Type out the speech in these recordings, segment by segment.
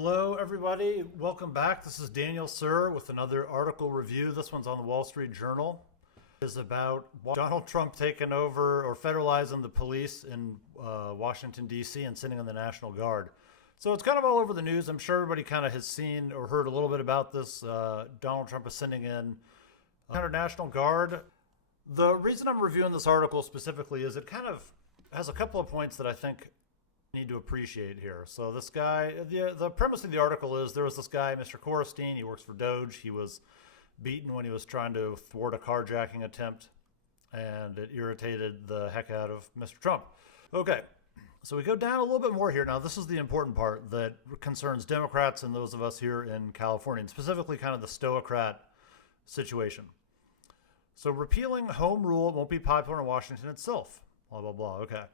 Hello, everybody. Welcome back. This is Daniel Suhr with another article review. This one's on the Wall Street Journal. It is about Donald Trump taking over or federalizing the police in Washington, D.C. and sending in the National Guard. So it's kind of all over the news. I'm sure everybody kind of has seen or heard a little bit about this. Donald Trump is sending in a National Guard. The reason I'm reviewing this article specifically is it kind of has a couple of points that I think need to appreciate here. So this guy, the premise of the article is there was this guy, Mr. Korstein. He works for Doge. He was beaten when he was trying to thwart a carjacking attempt, and it irritated the heck out of Mr. Trump. Okay, so we go down a little bit more here. Now, this is the important part that concerns Democrats and those of us here in California, and specifically kind of the Stoacrat situation. So repealing home rule won't be popular in Washington itself. Blah, blah, blah. Okay.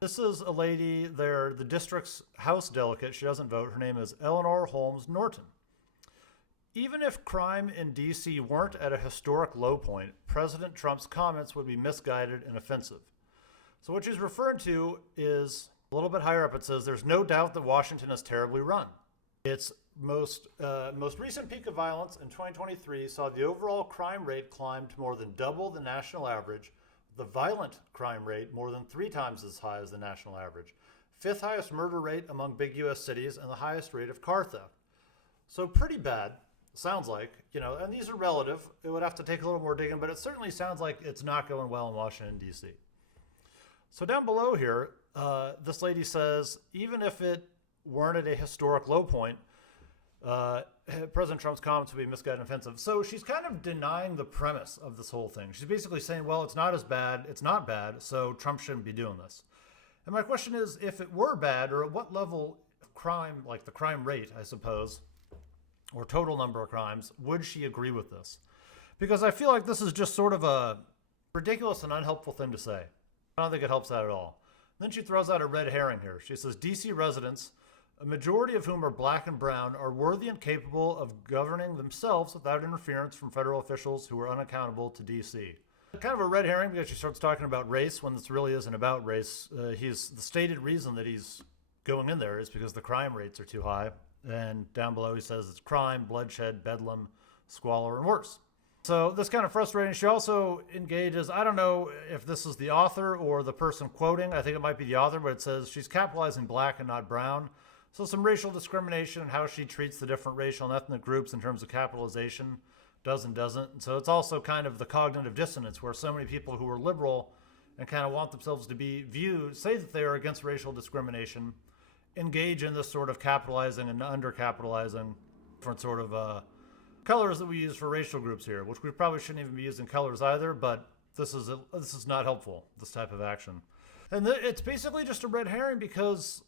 This is a lady there, the district's House delegate. She doesn't vote. Her name is Eleanor Holmes Norton. Even if crime in D.C. weren't at a historic low point, President Trump's comments would be misguided and offensive. So what she's referring to is a little bit higher up. It says, there's no doubt that Washington is terribly run. Its most recent peak of violence in 2023 saw the overall crime rate climb to more than double the national average, the violent crime rate more than 3 times as high as the national average, 5th highest murder rate among big U.S. cities, and the highest rate of car theft. So pretty bad, sounds like, and these are relative. It would have to take a little more digging, but it certainly sounds like it's not going well in Washington, D.C. So down below here, this lady says, even if it weren't at a historic low point, President Trump's comments would be misguided and offensive. So she's kind of denying the premise of this whole thing. She's basically saying, well, it's not as bad. It's not bad, so Trump shouldn't be doing this. And my question is, if it were bad, or at what level of crime, like the crime rate, I suppose, or total number of crimes, would she agree with this? Because I feel like this is just sort of a ridiculous and unhelpful thing to say. I don't think it helps that at all. And then she throws out a red herring here. She says, D.C. residents, a majority of whom are black and brown, are worthy and capable of governing themselves without interference from federal officials who are unaccountable to D.C. Kind of a red herring because she starts talking about race when this really isn't about race. The stated reason that he's going in there is because the crime rates are too high. And down below he says it's crime, bloodshed, bedlam, squalor, and worse. So this kind of frustrating. She also engages, I don't know if this is the author or the person quoting. I think it might be the author, but it says she's capitalizing black and not brown. So some racial discrimination and how she treats the different racial and ethnic groups in terms of capitalization does and doesn't. And so it's also kind of the cognitive dissonance where so many people who are liberal and kind of want themselves to be viewed, say that they are against racial discrimination, engage in this sort of capitalizing and undercapitalizing different sort of colors that we use for racial groups here, which we probably shouldn't even be using colors either, but this is not helpful, this type of action. And it's basically just a red herring because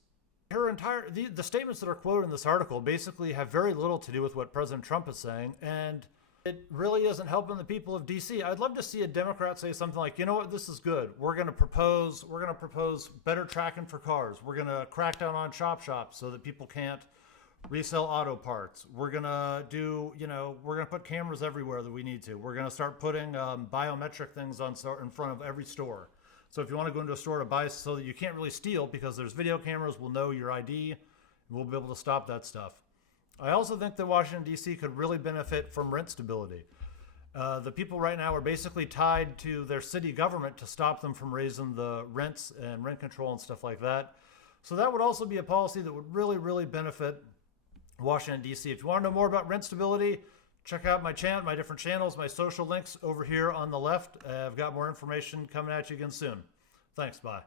the statements that are quoted in this article basically have very little to do with what President Trump is saying, and it really isn't helping the people of D.C. I'd love to see a Democrat say something like, you know what, this is good. We're going to propose better tracking for cars. We're going to crack down on shops so that people can't resell auto parts. We're going to we're going to put cameras everywhere that we need to. We're going to start putting biometric things in front of every store. So if you want to go into a store to buy so that you can't really steal because there's video cameras, we'll know your ID, and we'll be able to stop that stuff. I also think that Washington, D.C. could really benefit from rent stability. The people right now are basically tied to their city government to stop them from raising the rents and rent control and stuff like that. So that would also be a policy that would really, really benefit Washington, D.C. If you want to know more about rent stability, check out my different channels, my social links over here on the left. I've got more information coming at you again soon. Thanks, bye.